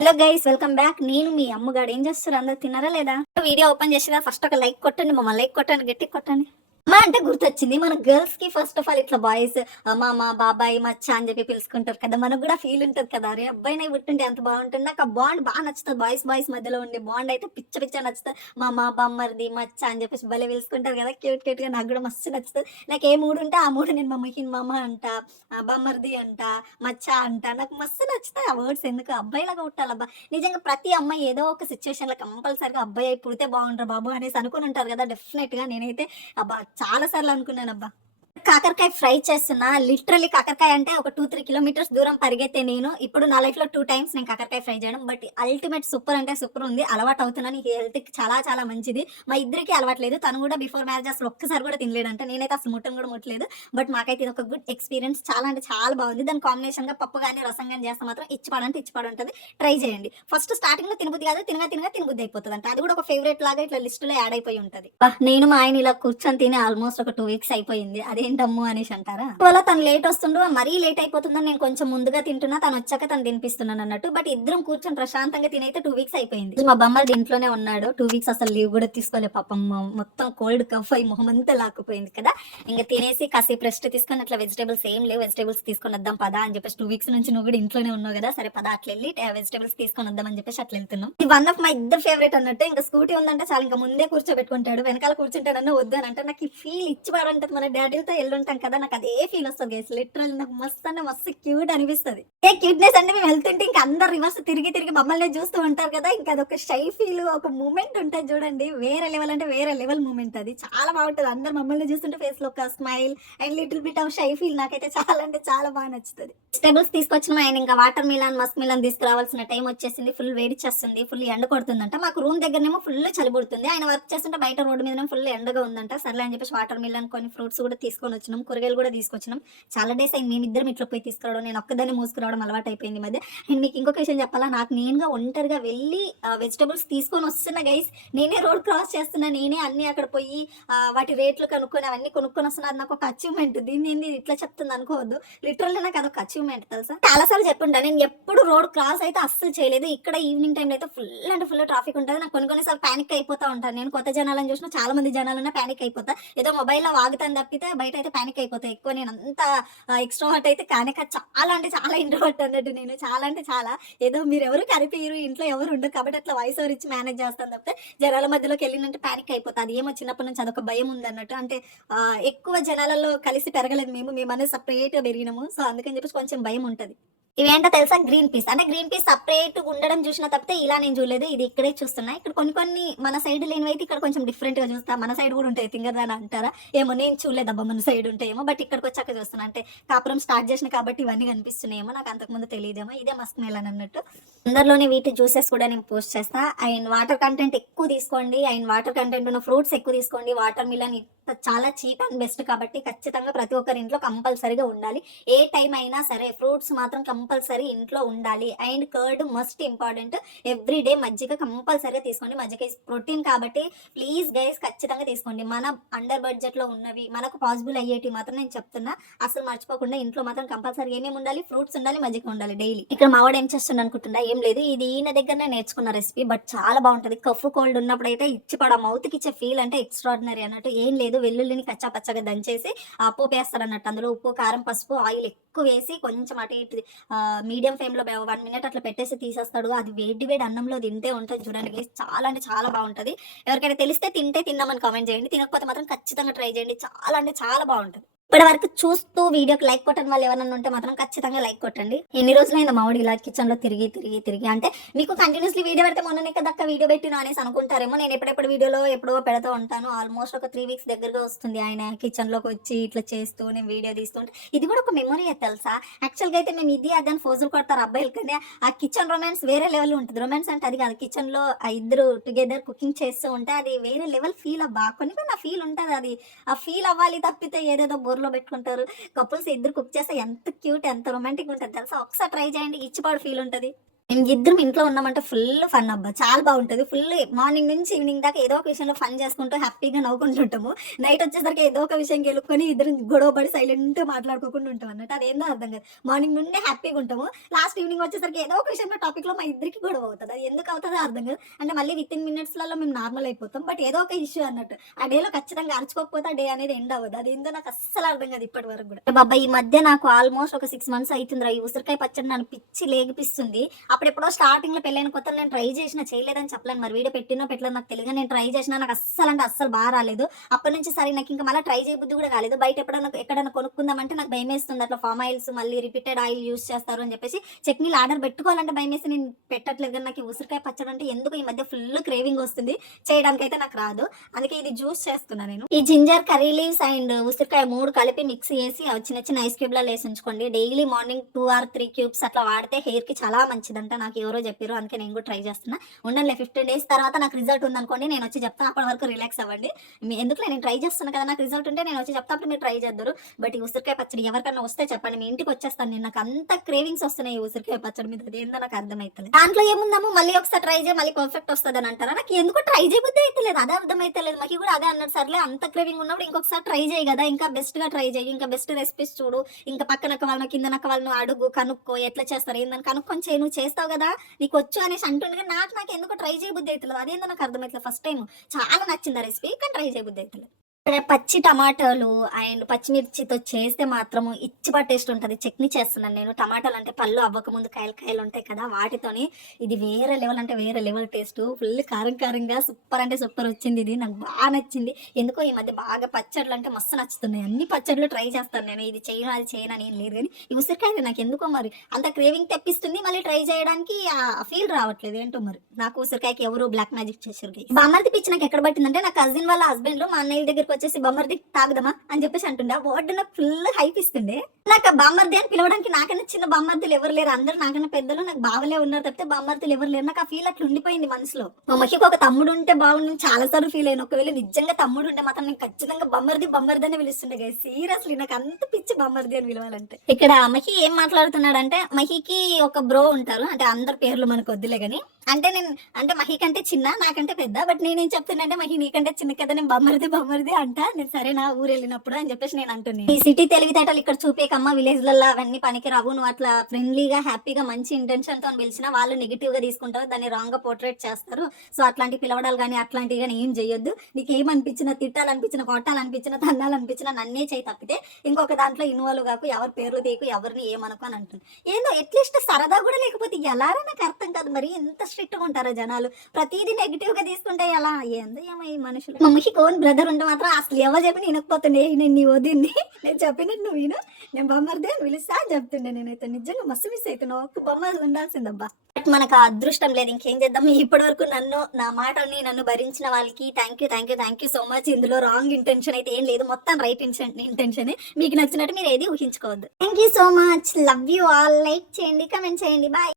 Hello guys, welcome back. నేను మీ అమ్మగాడు. ఏం చేస్తారు? అందరు తిన్నారా లేదా? వీడియో ఓపెన్ చేసినా ఫస్ట్ ఒక లైక్ కొట్టండి, మమ్మల్ని లైక్ కొట్టండి, గట్టి కొట్టండి. అమ్మ అంటే గుర్తొచ్చింది, మన గర్ల్స్ కి ఫస్ట్ ఆఫ్ ఆల్ ఇట్లా బాయ్స్ మామ బాబాయ్ మచ్చ అని చెప్పి పిలుచుకుంటారు కదా. మనకు కూడా ఫీల్ ఉంటది కదా, అరే అబ్బాయి పుట్టింటే ఎంత బాగుంటుంది. నాకు ఆ బాండ్ బాగా నచ్చుతుంది. బాయ్స్ బాయ్స్ మధ్యలో ఉండే బాండ్ అయితే పిచ్చ పిచ్చ నచ్చుతుంది. మామ బామ్మర్ది మచ్చ అని చెప్పేసి భలే పిలుచుకుంటారు కదా, క్యూట్ క్యూట్ గా. నాకు కూడా మస్తు నచ్చుతుంది. నాకు ఏ మూడు ఉంటే ఆ మూడు నేను మమ్మకి మామ అంట, బామ్మర్ది అంట, మచ్చ అంట. నాకు మస్తు నచ్చుతాయి ఆ వర్డ్స్. ఎందుకు అబ్బాయిలాగా పుట్టాలబ్బా. నిజంగా ప్రతి అమ్మాయి ఏదో ఒక సిచ్యువేషన్ లో కంపల్సరిగా అబ్బాయి అయి పుడితే బాగుంటారు బాబు అనేసి అనుకుని ఉంటారు కదా. డెఫినెట్ గా నేనైతే అబ్బా చాలా సార్లు అనుకున్నానబ్బా. కాకరకాయ ఫ్రై చేస్తున్నా. లిటరల్లీ కాకరకాయ అంటే ఒక 2-3 కిలోమీటర్స్ దూరం పరిగెత్తే నేను ఇప్పుడు నా లైఫ్‌లో 2 టైమ్స్ నేను కాకరకాయ ఫ్రై చేయడం. బట్ అల్టిమేట్ సూపర్ అంటే సూపర్ ఉంది. అలవాటు అవుతున్నాను. ఈ హెల్త్‌కి చాలా చాలా మంచిది. మా ఇద్దరికీ అలవాటు లేదు. తను కూడా బిఫోర్ మ్యారేజ్ అసలు ఒక్కసారి కూడా తినలేడంట. నేనైతే అసలు ముట్టను కూడా ముట్టలేదు. బట్ మాకైతే ఇది ఒక గుడ్ ఎక్స్‌పీరియన్స్. చాలా అంటే చాలా బాగుంది. దాని కాంబినేషన్‌గా పప్పు గాని, రసం గాని చేస్తే మాత్రం ఇచ్చిపాడంటే ఇచ్చిపాడుంటది. ట్రై చేయండి. ఫస్ట్ స్టార్టింగ్‌లో తినబుద్ధి కాదు. తినగా తినగా తినబుద్ధి అయిపోతదంట. అది కూడా ఒక ఫేవరెట్ లాగా ఇట్లా లిస్ట్‌లో యాడ్ అయిపోయి ఉంటది. నేను మా ఆయన ఇలా కూర్చొని తిని ఆల్మోస్ట్ ఒక 2 వీక్స్ అయిపోయింది. అదేంటమ్ము అనేసి అంటారా? ఇవాళ తను లేట్ వస్తుండు, మరీ లేట్ అయిపోతుందని నేను కొంచెం ముందుగా తింటున్నా. తను వచ్చాక తను తినిపిస్తున్నాను అన్నట్టు. బట్ ఇద్దరం కూర్చొని ప్రశాంతంగా తినైతే 2 వీక్స్ అయిపోయింది. మా బొమ్మది ఇంట్లోనే ఉన్నాడు. 2 వీక్స్ అసలు లీవ్ కూడా తీసుకోలే పాపం. మొత్తం కోల్డ్ కఫ్ అయి మొహం అంతా లాక్కుపోయింది కదా. ఇంకా తినేసి కాసేపు రెస్ట్ తీసుకొని అట్లా వెజిటేబుల్స్ ఏం లేవు, వెజిటేబుల్స్ తీసుకొని వద్దాం పదా అని చెప్పేసి 2 వీక్స్ నుంచి నువ్వు కూడా ఇంట్లోనే ఉన్నావు కదా, సరే పదా అట్లా వెళ్ళి వెజిటేబుల్స్ తీసుకొని వద్దాం అని చెప్పేసి అట్లా వెళ్తున్నాం. ఇది వన్ ఆఫ్ మై ఇద్దరు ఫేవరెట్ అన్నట్టు. ఇంకా స్కూటీ ఉందంటే చాలా, ఇంకా ముందే కూర్చోబెట్టుకుంటాడు, వెనకాల కూర్చుంటాడన్న వద్దు అని అంటే నాకు ఈ ఫీల్ ఇచ్చి పాడంటది. మన డాడీలతో వెళ్ళుంటాం కదా, నాకు అదే ఫీల్ వస్తుంది గైస్. లిటరల్ నాకు మస్తు అంటే మస్తు క్యూట్ అనిపిస్తుంది. ఏ క్యూట్నెస్ అంటే మేము వెళ్తుంటే ఇంకా అందరు రివర్స్ తిరిగి తిరిగి మమ్మల్ని చూస్తూ ఉంటారు కదా. ఇంకా అదొక షై ఫీల్, ఒక మూమెంట్ ఉంటుంది చూడండి. వేరే లెవెల్ అంటే వేరే లెవెల్ మూమెంట్. అది చాలా బాగుంటుంది. అందరు మమ్మల్ని చూస్తుంటే ఫేస్ లో ఒక smile and little bit of shy feel నాకైతే చాలా అంటే చాలా బాగా నచ్చుతుంది. వెజిటేబుల్స్ తీసుకొచ్చిన ఆయన ఇంకా వాటర్ మిలన్ మస్క్ మిలన్ తీసుకురావాల్సిన టైం వచ్చేసింది. ఫుల్ వేడి చేస్తుంది, ఫుల్ ఎండ కొడుతుందంట. మాకు రూమ్ దగ్గరనేమో ఫుల్ చలి పుడుతుంది. ఆయన వర్క్ చేస్తుంటే బయట రోడ్డు మీద ఫుల్ ఎండగా ఉందంట. సర్లే అని చెప్పేసి వాటర్ మిలన్ కొన్ని ఫ్రూట్స్ కూడా తీసుకొని వచ్చినాం, కూరగాయలు కూడా తీసుకొచ్చినాం. చాలా డేస్ అయింది మేమిద్దరం ఇట్లా పోయి తీసుకురావడం. నేను ఒక్కదాన్ని మోసుకురావడం అలవాటు అయిపోయింది ఈ మధ్య. అండ్ మీకు ఇంకొక విషయం చెప్పాలా, నాకు నేనుగా ఒంటరిగా వెళ్ళి వెజిటబుల్స్ తీసుకొని వస్తున్నా గైస్. నేనే రోడ్ క్రాస్ చేస్తున్నా, నేనే అన్ని అక్కడ పోయి వాటి రేట్లు కనుక్కొని అవన్నీ కొనుక్కొని వస్తున్నా. అది నాకు ఒక అచీవ్మెంట్. దీన్ని ఏంది ఇట్లా చెప్తుంది అనుకోవద్దు. లిటరల్లీ నాకు అదొక అచీవ్మెంట్ తెలుసా. చాలా సార్లు చెప్పుంటా, నేను ఎప్పుడు రోడ్ క్రాస్ అయితే అస్సలు చేయలేదు. ఇక్కడ ఈవినింగ్ టైంలో అయితే ఫుల్ అంటే ఫుల్ ట్రాఫిక్ ఉంటుంది. నాకు కొన్నిసార్లు ప్యానిక్ అయిపోతా ఉంటాను. నేను కొత్త జనాలను చూసినా, చాలా మంది జనాలన్నా ప్యానిక్ అయిపోతా. ఏదో మొబైల్లో వాగుతాను తప్పితే బయట అయితే ప్యానిక్ అయిపోతా ఎక్కువ. నేను అంత ఎక్స్ట్రోవర్ట్ అయితే కానీ చాలా అంటే చాలా ఇంట్రోవర్ట్ అన్నట్టు. నేను చాలా అంటే చాలా, ఏదో మీరు ఎవరు కనిపించరు, ఇంట్లో ఎవరు ఉండరు కాబట్టి అట్లా వాయిస్ ఓవర్ ఇచ్చి మేనేజ్ చేస్తాను తప్పితే జనాల మధ్యలోకి వెళ్ళినంటే ప్యానిక్ అయిపోతుంది. అది ఏమో చిన్నప్పటి నుంచి అదొక భయం ఉంది అన్నట్టు. అంటే ఎక్కువ జనాలలో కలిసి పెరగలేదు మేము అనేది సపరేట్ గా పెరిగినాము. సో అందుకని చెప్పేసి కొంచెం భయం ఉంటది. ఇవేంటో తెలుసా? Green peas. అంటే గ్రీన్ పీస్ సపరేట్ ఉండడం చూసినా తప్పితే ఇలా నేను చూడలేదు. ఇది ఇక్కడే చూస్తున్నా. ఇక్కడ కొన్ని కొన్ని మన సైడ్ లేనివైతే ఇక్కడ కొంచెం డిఫరెంట్ గా చూస్తా. మన సైడ్ కూడా ఉంటాయి తింగరదాని అంటారా ఏమో, నేను చూడలేదబ్బా మన సైడ్ ఉంటాయేమో. బట్ ఇక్కడికి వచ్చాక చూస్తున్నా. అంటే కాపురం స్టార్ట్ చేసిన కాబట్టి ఇవన్నీ కనిపిస్తున్నాయేమో, నాకు అంతకుముందు తెలియదేమో. ఇదే మస్క్ మెలన్ అన్నట్టు. అందరిలోనే వీటి జ్యూసెస్ కూడా నేను పోస్ట్ చేస్తా. అండ్ వాటర్ కంటెంట్ ఎక్కువ తీసుకోండి. అండ్ వాటర్ కంటెంట్ ఉన్న ఫ్రూట్స్ ఎక్కువ తీసుకోండి. వాటర్ మిలన్ చాలా చీప్ అండ్ బెస్ట్ కాబట్టి ఖచ్చితంగా ప్రతి ఒక్కరి ఇంట్లో కంపల్సరీగా ఉండాలి. ఏ టైం అయినా సరే ఫ్రూట్స్ మాత్రం కంపల్సరీ ఇంట్లో ఉండాలి. And curd must important. Every day మజ్జిగ కంపల్సరీగా తీసుకోండి. మజ్జిగ ప్రోటీన్ కాబట్టి ప్లీజ్ గైస్ ఖచ్చితంగా తీసుకోండి. మన అండర్ బడ్జెట్ లో ఉన్నవి, మనకు పాసిబుల్ అయ్యేటివి మాత్రం నేను చెప్తున్నా. అసలు మర్చిపోకుండా ఇంట్లో మాత్రం కంపల్సరీ ఏమేమి ఉండాలి, ఫ్రూట్స్ ఉండాలి, మజ్జిగ ఉండాలి డైలీ. ఇక్కడ మావాడు ఏం చేస్తుండ అనుకుంటుందా, ఏం లేదు, ఇది ఈయన దగ్గరనే నేర్చుకున్న రెసిపీ. బట్ చాలా బాగుంటది. కఫ్ కోల్డ్ ఉన్నప్పుడు అయితే ఇచ్చిపడ మౌత్కి ఇచ్చే ఫీల్ అంటే ఎక్స్ట్రాడినరీ అన్నట్టు. ఏం లేదు, వెల్లుల్లిని కచ్చా పచ్చగా దంచేసి పోపు వేస్తారు అన్నట్టు. అందులో ఉప్పు కారం పసుపు ఆయిల్ ఎక్కువ వేసి కొంచెం అటు ఇటు మీడియం ఫ్లేమ్ లో 1 మినిట్ అట్లా పెట్టేసి తీసేస్తాడు. అది వేడి వేడి అన్నంలో తింటే ఉంటుంది చూడండి. చాలా అంటే చాలా బాగుంటది. ఎవరికైనా తెలిస్తే తింటే తిన్నామని కామెంట్ చేయండి. తినకపోతే మాత్రం ఖచ్చితంగా ట్రై చేయండి. చాలా అంటే చాలా బాగుంటది. ఇప్పటి వరకు చూస్తూ వీడియోకి లైక్ కొట్టని వాళ్ళు ఎవరైనా ఉంటే మాత్రం ఖచ్చితంగా లైక్ కొట్టండి. ఎన్ని రోజులైనా మామిడి ఇలా కిచెన్ లో తిరిగి తిరిగి తిరిగి అంటే మీకు కంటిన్యూస్లీ వీడియో పెడితే మొన్ననే కదా వీడియో పెట్టినా అనేసి అనుకుంటారేమో. నేను ఎప్పుడెప్పుడు వీడియోలో ఎప్పుడో పెడతా ఉంటాను. ఆల్మోస్ట్ ఒక 3 వీక్స్ దగ్గరగా వస్తుంది ఆయన కిచెన్ లోకి వచ్చి ఇట్లా చేస్తూ నేను వీడియో తీస్తుంటే. ఇది కూడా ఒక మెమరీ తెలుసా. యాక్చువల్ గా అయితే మేము ఇది అదని ఫోజులు కొడతారు అబ్బాయిలు, కానీ ఆ కిచెన్ రొమాన్స్ వేరే లెవెల్ ఉంటుంది. రొమాన్స్ అంటే అది కాదు, కిచెన్ లో ఆ ఇద్దరు టుగెదర్ కుకింగ్ చేస్తూ ఉంటే అది వేరే లెవెల్ ఫీల్ అబ్బా. కొన్ని కొన్ని ఆ ఫీల్ ఉంటుంది. అది ఆ ఫీల్ అవ్వాలి తప్పితే ఏదేదో బోర్లో పెట్టుకుంటారు. కపుల్స్ ఇద్దరు కుక్ చేస్తే ఎంత క్యూట్ ఎంత రొమాంటిక్ ఉంటుంది తెలుసా. ఒకసారి ట్రై చేయండి, ఇచ్చిపాడు ఫీల్ ఉంటుంది. మేము ఇద్దరం ఇంట్లో ఉన్నామంటే ఫుల్ ఫన్ అబ్బా, చాలా బాగుంటది. ఫుల్ మార్నింగ్ నుంచి ఈవినింగ్ దాకా ఏదో ఒక విషయంలో ఫన్ చేసుకుంటూ హ్యాపీగా నవ్వుకుంటుంటాము. నైట్ వచ్చేసరికి ఏదో ఒక విషయం గెలుక్కొని ఇద్దరం గొడవ పడి సైలెంట్ మాట్లాడుకోకుండా ఉంటాం అన్నట్టు. అదేందో అర్థం కాదు. మార్నింగ్ నుండి హ్యాపీగా ఉంటాము. లాస్ట్ ఈవినింగ్ వచ్చేసరికి ఏదో ఒక విషయంలో టాపిక్ లో మా ఇద్దరికి గొడవ అవుతుంది. అది ఎందుకు అవుతుందో అర్థం కాదు. అంటే మళ్ళీ విత్ ఇన్ మినిట్స్లలో మేము నార్మల్ అయిపోతాం. బట్ ఏదో ఒక ఇష్యూ అన్నట్టు. ఆ డేలో ఖచ్చితంగా అరుచుకోకపోతే ఆ డే అనేది ఎండ్ అవ్వదు. అది ఏందో నాకు అస్సలు అర్థం కాదు ఇప్పటి వరకు కూడా. బాబా ఈ మధ్య నాకు ఆల్మోస్ట్ ఒక 6 months అవుతుందిరా ఈ ఉసిరికాయ పచ్చడి నన్ను పిచ్చి లేగిపిస్తుంది. అప్పుడెప్పుడో స్టార్టింగ్ లో పెళ్ళైన కొత్తలో నేను ట్రై చేసిన, చేయలేదని చెప్పలేను. మరి వీడియో పెట్టినో పెట్టలేదు నాకు తెలియదు. నేను ట్రై చేసినా నాకు అస్సలు అంటే అస్సలు బాగా రాలేదు. అప్పటి నుంచి సరే నాకు ఇంకా మళ్ళీ ట్రై చేయబుద్ధి కూడా కాలేదు. బయట ఎక్కడైనా కొనుక్కుందామంటే నాకు భయం వేస్తుంది. అట్లా ఫామ్ ఆయిల్స్ మళ్ళీ రిపీటెడ్ ఆయిల్ యూస్ చేస్తారు అని చెప్పేసి చట్నీలు ఆర్డర్ పెట్టుకోవాలంటే భయం వేసి నేను పెట్టట్లేదు. కానీ నాకు ఈ ఉసిరికాయ పచ్చడి అంటే ఎందుకు ఈ మధ్య ఫుల్ క్రేవింగ్ వస్తుంది. చేయడానికి అయితే నాకు రాదు. అందుకే ఇది జ్యూస్ చేస్తున్నాను నేను. ఈ జింజర్, కర్రీ లీవ్స్ అండ్ ఉసిరికాయ 3 కలిపి మిక్స్ చేసి చిన్న చిన్న ఐస్ క్యూబ్ లా వేసి ఉంచుకోండి. డైలీ మార్నింగ్ 2 or 3 క్యూబ్స్ అట్లా వాడితే హెయిర్ కి చాలా మంచిదంట. నాకు ఎవరో చెప్పారు, అందుకే నేను కూడా ట్రై చేస్తున్నా. ఉండండి 15 days తర్వాత నాకు రిజల్ట్ ఉందనుకోండి, నేను వచ్చి చెప్తాను. అప్పటి వరకు రిలాక్స్ అవ్వండి. ఎందుకు నేను ట్రై చేస్తున్నా కదా, నాకు రిజల్ట్ ఉంటే నేను వచ్చి చెప్తా, అప్పుడు మీరు ట్రై చేద్దరు. బట్ ఈ ఉసిరికాయ పచ్చడి ఎవరికైనా వస్తే చెప్పండి, మీ ఇంటికి వచ్చేస్తాను. నేను నాకు అంత క్రేవింగ్స్ వస్తున్నాయి ఈ ఉసిరికాయ పచ్చడి మీద. అదేందో నాకు అర్థమైతలేదు. దాంట్లో ఏముందాము, మళ్ళీ ఒకసారి ట్రై చేయి మళ్ళీ పర్ఫెక్ట్ వస్తుంది అని అంటారా? నాకు ఎందుకు ట్రై చేయబుద్ధి అయితే లేదు, అదే అర్థమైతే లేదు. మాకు కూడా అదే అన్నారు, సర్లే అంత క్రేవింగ్ ఉన్నప్పుడు ఇంకొకసారి ట్రై చేయి కదా, ఇంకా బెస్ట్ గా ట్రై చేయి, ఇంకా బెస్ట్ రెసిపీస్ చూడు, ఇంకా పక్కనక్క వాళ్ళని కిందనక్క వాళ్ళను అడుగు, కనుక్కో ఎట్లా చేస్తారు ఏందని కనుక్కొని చేయి, నువ్వు చేస్తావు కదా నీకు వచ్చు అనేసి అంటుండగా నాకు ఎందుకు ట్రై చేయబుద్ధి అవుతుంది. అదేందో నాకు అర్థమవుతుంది. ఫస్ట్ టైం చాలా నచ్చింది ఆ రెసిపీ, కానీ ట్రై చేయబుద్ధి అవుతుంది. పచ్చి టమాటాలు అండ్ పచ్చిమిర్చితో చేస్తే మాత్రము ఇచ్చిపా టేస్ట్ ఉంటుంది. చట్నీ చేస్తున్నాను నేను. టమాటాలు అంటే పళ్ళు అవ్వక ముందు కాయలు ఉంటాయి కదా, వాటితోని ఇది వేరే లెవెల్ అంటే వేరే లెవెల్ టేస్ట్. ఫుల్ కారం కారంగా సూపర్ అంటే సూపర్ వచ్చింది. ఇది నాకు బాగా నచ్చింది. ఎందుకో ఈ మధ్య బాగా పచ్చళ్ళు అంటే మస్తు నచ్చుతున్నాయి. అన్ని పచ్చళ్ళు ట్రై చేస్తాను నేను. ఇది చేయను అది చేయను అని ఏం లేదు, కానీ ఈ ఉసిరికాయ నాకు ఎందుకో మరి అంత క్రేవింగ్ తెప్పిస్తుంది. మళ్ళీ ట్రై చేయడానికి ఆ ఫీల్ రావట్లేదు ఏంటో మరి. నాకు ఉసిరికాయకి ఎవరు బ్లాక్ మ్యాజిక్ చేశారు. బామ్మర్ది పిచ్చి నాకు ఎక్కడ పట్టిందంటే, నా కజిన్ వాళ్ళ హస్బెండ్ మా అన్నయ్య దగ్గరికి వచ్చేసి బామ్మర్ది తాగుదమా అని చెప్పేసి అంటుండే. ఆ వర్డ్ నాకు ఫుల్ హైప్ ఇస్తుండే. నాకు బామ్మర్ది అని పిలవడానికి నాకన్నా చిన్న బామ్మర్దులు ఎవరు లేరు. అందరూ నాకన్నా పెద్దలు, నాకు బావలే ఉన్నారు తప్పితే బామ్మర్దులు ఎవరు లేరు. నాకు ఆ ఫీల్ అట్లా ఉండిపోయింది మనసులో. మా మహికి ఒక తమ్ముడు ఉంటే బాగుండు చాలా సార్లు ఫీల్ అయిన. ఒకవేళ నిజంగా తమ్ముడు ఉంటే మాత్రం నేను ఖచ్చితంగా బామ్మర్ది అని పిలుస్తుండే గైస్. సీరియస్లీ నాకు అంత పిచ్చి బామ్మర్ది అని పిలవాలంటే. ఇక్కడ మహి ఏం మాట్లాడుతున్నాడంటే, మహికి ఒక బ్రో ఉంటారు, అంటే అందరి పేర్లు మనకు వద్దులే గాని, అంటే మహి కంటే చిన్న నాకంటే పెద్ద. బట్ నేనేం చెప్తున్నా మహి నీకంటే చిన్న కదా, నేను బొమ్మరిది అంట. నేను సరే నా ఊరు వెళ్ళినప్పుడు అని చెప్పేసి నేను అంటున్నాను. ఈ సిటీ తెలివితేటలు ఇక్కడ చూపేకమ్మ, విలేజ్ లలో అవన్నీ పనికి రావు. నువ్వు అట్లా ఫ్రెండ్లీగా హ్యాపీగా మంచి ఇంటెన్షన్ తో పిలిచినా వాళ్ళు నెగిటివ్ గా తీసుకుంటారు, దాన్ని రాంగ్ గా పోర్ట్రేట్ చేస్తారు. సో అట్లాంటి పిలవడాలు కానీ అట్లాంటివి కానీ ఏం చేయొద్దు. నీకు ఏమనిపించినా, తిట్టాలనిపించినా, కొట్టాలనిపించినా, తండాలనిపించినా నన్నే చేయి తప్పితే ఇంకొక దాంట్లో ఇన్వాల్వ్ కాకు, ఎవరి పేర్లు తీకు, ఎవరిని ఏమనుకో అని అంటుంది. ఏందో అట్లీస్ట్ సరదా కూడా లేకపోతే ఎలారా నాకు అర్థం కాదు. మరి ఎంత స్ట్రిక్ట్ గా ఉంటారా జనాలు, ప్రతిదీ నెగిటివ్ గా తీసుకుంటే ఎలా? ఏందో ఏమో ఈ మనుషులు. మమ్మీకి ఓన్ బ్రదర్ ఉంటే మాత్రం అసలు ఎవరు చెప్పి వినకపోతుండే. నేను నీ వదింది, నేను చెప్పినట్టు నువ్వు విను, నేను బొమ్మర్దే అని పిలుస్తా అని చెప్తుండే. నేనైతే నిజంగా మస్తు మిస్ అవుతున్నావు. ఒక బొమ్మది ఉండాల్సిందబ్బా. బట్ మనకు ఆ అదృష్టం లేదు, ఇంకేం చేద్దాం. ఇప్పటి వరకు నా మాటల్ని నన్ను భరించిన వాళ్ళకి థ్యాంక్ యూ సో మచ్. ఇందులో రాంగ్ ఇంటెన్షన్ అయితే ఏం లేదు, మొత్తం రైట్ ఇంటెన్షన్. మీకు నచ్చినట్టు మీరు ఏది ఊహించుకోవద్దు. Thank you so much, love you all. Like చేయండి, కమెంట్ చేయండి, బాయ్.